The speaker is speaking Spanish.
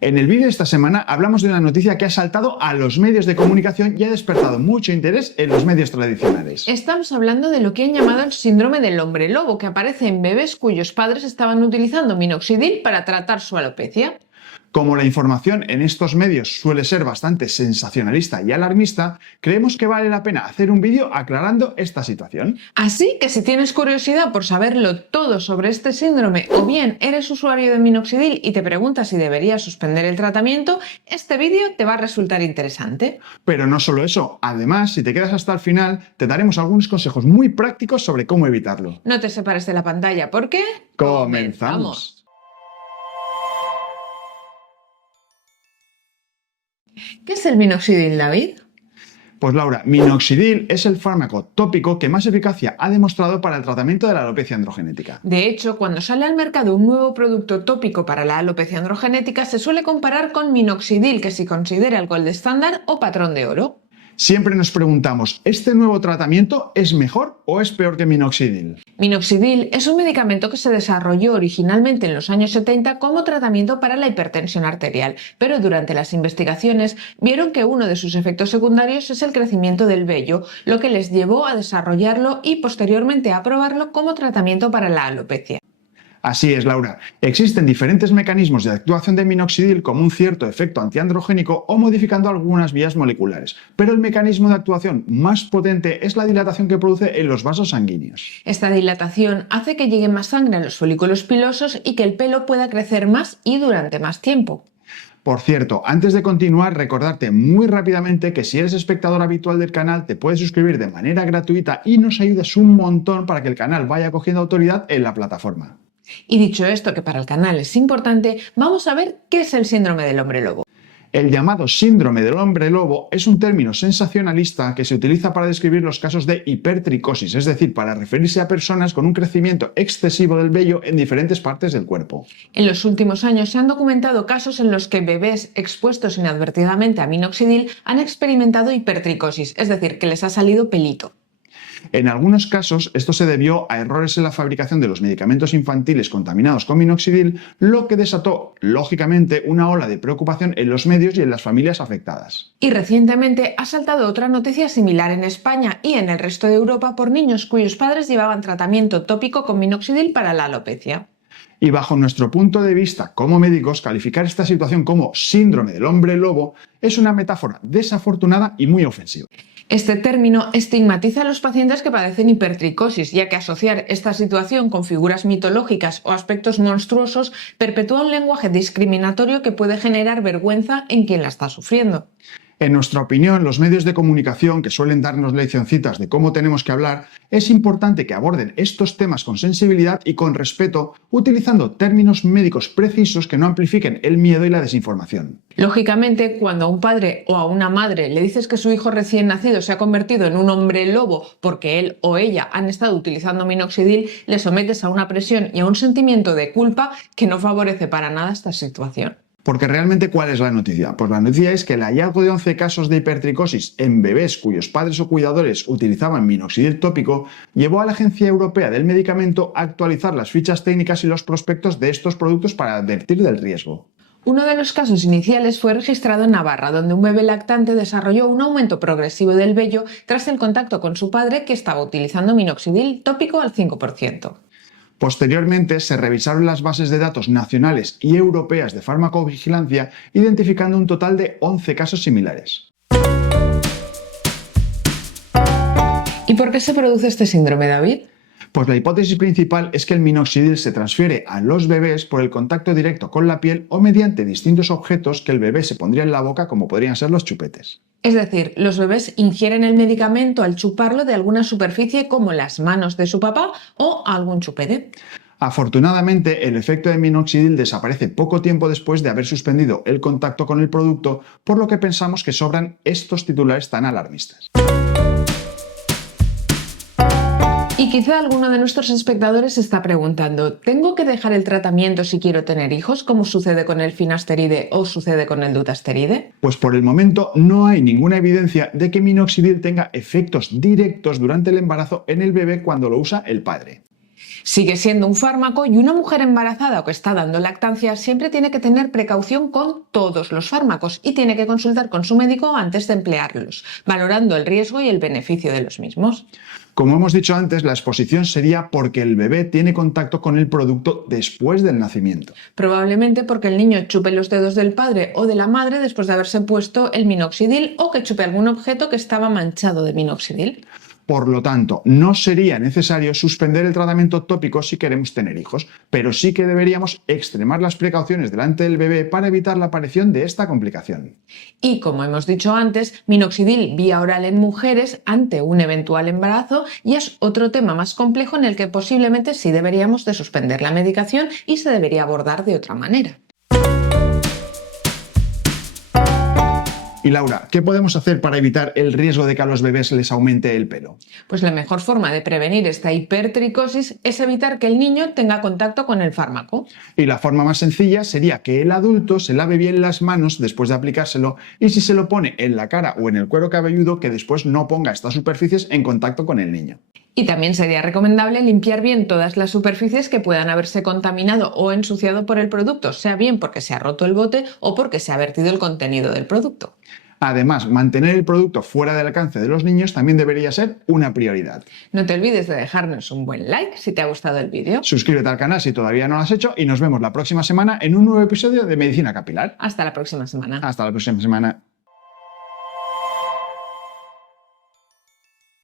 En el vídeo de esta semana hablamos de una noticia que ha saltado a los medios de comunicación y ha despertado mucho interés en los medios tradicionales. Estamos hablando de lo que han llamado el síndrome del hombre lobo, que aparece en bebés cuyos padres estaban utilizando minoxidil para tratar su alopecia. Como la información en estos medios suele ser bastante sensacionalista y alarmista, creemos que vale la pena hacer un vídeo aclarando esta situación. Así que si tienes curiosidad por saberlo todo sobre este síndrome o bien eres usuario de minoxidil y te preguntas si deberías suspender el tratamiento, este vídeo te va a resultar interesante. Pero no solo eso, además, si te quedas hasta el final, te daremos algunos consejos muy prácticos sobre cómo evitarlo. No te separes de la pantalla porque... ¡Comenzamos! ¿Qué es el minoxidil, David? Pues Laura, minoxidil es el fármaco tópico que más eficacia ha demostrado para el tratamiento de la alopecia androgenética. De hecho, cuando sale al mercado un nuevo producto tópico para la alopecia androgenética, se suele comparar con minoxidil, que se considera el gold estándar o patrón de oro. Siempre nos preguntamos, ¿este nuevo tratamiento es mejor o es peor que minoxidil? Minoxidil es un medicamento que se desarrolló originalmente en los años 70 como tratamiento para la hipertensión arterial, pero durante las investigaciones vieron que uno de sus efectos secundarios es el crecimiento del vello, lo que les llevó a desarrollarlo y posteriormente a aprobarlo como tratamiento para la alopecia. Así es, Laura. Existen diferentes mecanismos de actuación de minoxidil como un cierto efecto antiandrogénico o modificando algunas vías moleculares, pero el mecanismo de actuación más potente es la dilatación que produce en los vasos sanguíneos. Esta dilatación hace que llegue más sangre a los folículos pilosos y que el pelo pueda crecer más y durante más tiempo. Por cierto, antes de continuar, recordarte muy rápidamente que si eres espectador habitual del canal te puedes suscribir de manera gratuita y nos ayudas un montón para que el canal vaya cogiendo autoridad en la plataforma. Y dicho esto, que para el canal es importante, vamos a ver qué es el síndrome del hombre lobo. El llamado síndrome del hombre lobo es un término sensacionalista que se utiliza para describir los casos de hipertricosis, es decir, para referirse a personas con un crecimiento excesivo del vello en diferentes partes del cuerpo. En los últimos años se han documentado casos en los que bebés expuestos inadvertidamente a minoxidil han experimentado hipertricosis, es decir, que les ha salido pelito. En algunos casos, esto se debió a errores en la fabricación de los medicamentos infantiles contaminados con minoxidil, lo que desató, lógicamente, una ola de preocupación en los medios y en las familias afectadas. Y recientemente ha saltado otra noticia similar en España y en el resto de Europa por niños cuyos padres llevaban tratamiento tópico con minoxidil para la alopecia. Y bajo nuestro punto de vista como médicos, calificar esta situación como síndrome del hombre lobo es una metáfora desafortunada y muy ofensiva. Este término estigmatiza a los pacientes que padecen hipertricosis, ya que asociar esta situación con figuras mitológicas o aspectos monstruosos perpetúa un lenguaje discriminatorio que puede generar vergüenza en quien la está sufriendo. En nuestra opinión, los medios de comunicación que suelen darnos leccioncitas de cómo tenemos que hablar, es importante que aborden estos temas con sensibilidad y con respeto, utilizando términos médicos precisos que no amplifiquen el miedo y la desinformación. Lógicamente, cuando a un padre o a una madre le dices que su hijo recién nacido se ha convertido en un hombre lobo porque él o ella han estado utilizando minoxidil, le sometes a una presión y a un sentimiento de culpa que no favorece para nada esta situación. Porque realmente, ¿cuál es la noticia? Pues la noticia es que el hallazgo de 11 casos de hipertricosis en bebés cuyos padres o cuidadores utilizaban minoxidil tópico llevó a la Agencia Europea del Medicamento a actualizar las fichas técnicas y los prospectos de estos productos para advertir del riesgo. Uno de los casos iniciales fue registrado en Navarra, donde un bebé lactante desarrolló un aumento progresivo del vello tras el contacto con su padre que estaba utilizando minoxidil tópico al 5%. Posteriormente, se revisaron las bases de datos nacionales y europeas de farmacovigilancia, identificando un total de 11 casos similares. ¿Y por qué se produce este síndrome, David? Pues la hipótesis principal es que el minoxidil se transfiere a los bebés por el contacto directo con la piel o mediante distintos objetos que el bebé se pondría en la boca, como podrían ser los chupetes. Es decir, los bebés ingieren el medicamento al chuparlo de alguna superficie como las manos de su papá o algún chupete. Afortunadamente, el efecto de minoxidil desaparece poco tiempo después de haber suspendido el contacto con el producto, por lo que pensamos que sobran estos titulares tan alarmistas. Y quizá alguno de nuestros espectadores se está preguntando, ¿tengo que dejar el tratamiento si quiero tener hijos, como sucede con el finasteride o sucede con el dutasteride? Pues por el momento no hay ninguna evidencia de que minoxidil tenga efectos directos durante el embarazo en el bebé cuando lo usa el padre. Sigue siendo un fármaco y una mujer embarazada o que está dando lactancia siempre tiene que tener precaución con todos los fármacos y tiene que consultar con su médico antes de emplearlos, valorando el riesgo y el beneficio de los mismos. Como hemos dicho antes, la exposición sería porque el bebé tiene contacto con el producto después del nacimiento. Probablemente porque el niño chupe los dedos del padre o de la madre después de haberse puesto el minoxidil o que chupe algún objeto que estaba manchado de minoxidil. Por lo tanto, no sería necesario suspender el tratamiento tópico si queremos tener hijos, pero sí que deberíamos extremar las precauciones delante del bebé para evitar la aparición de esta complicación. Y como hemos dicho antes, minoxidil vía oral en mujeres ante un eventual embarazo y es otro tema más complejo en el que posiblemente sí deberíamos de suspender la medicación y se debería abordar de otra manera. Y Laura, ¿qué podemos hacer para evitar el riesgo de que a los bebés les aumente el pelo? Pues la mejor forma de prevenir esta hipertricosis es evitar que el niño tenga contacto con el fármaco. Y la forma más sencilla sería que el adulto se lave bien las manos después de aplicárselo y si se lo pone en la cara o en el cuero cabelludo que después no ponga estas superficies en contacto con el niño. Y también sería recomendable limpiar bien todas las superficies que puedan haberse contaminado o ensuciado por el producto, sea bien porque se ha roto el bote o porque se ha vertido el contenido del producto. Además, mantener el producto fuera del alcance de los niños también debería ser una prioridad. No te olvides de dejarnos un buen like si te ha gustado el vídeo. Suscríbete al canal si todavía no lo has hecho y nos vemos la próxima semana en un nuevo episodio de Medicina Capilar. Hasta la próxima semana. Hasta la próxima semana.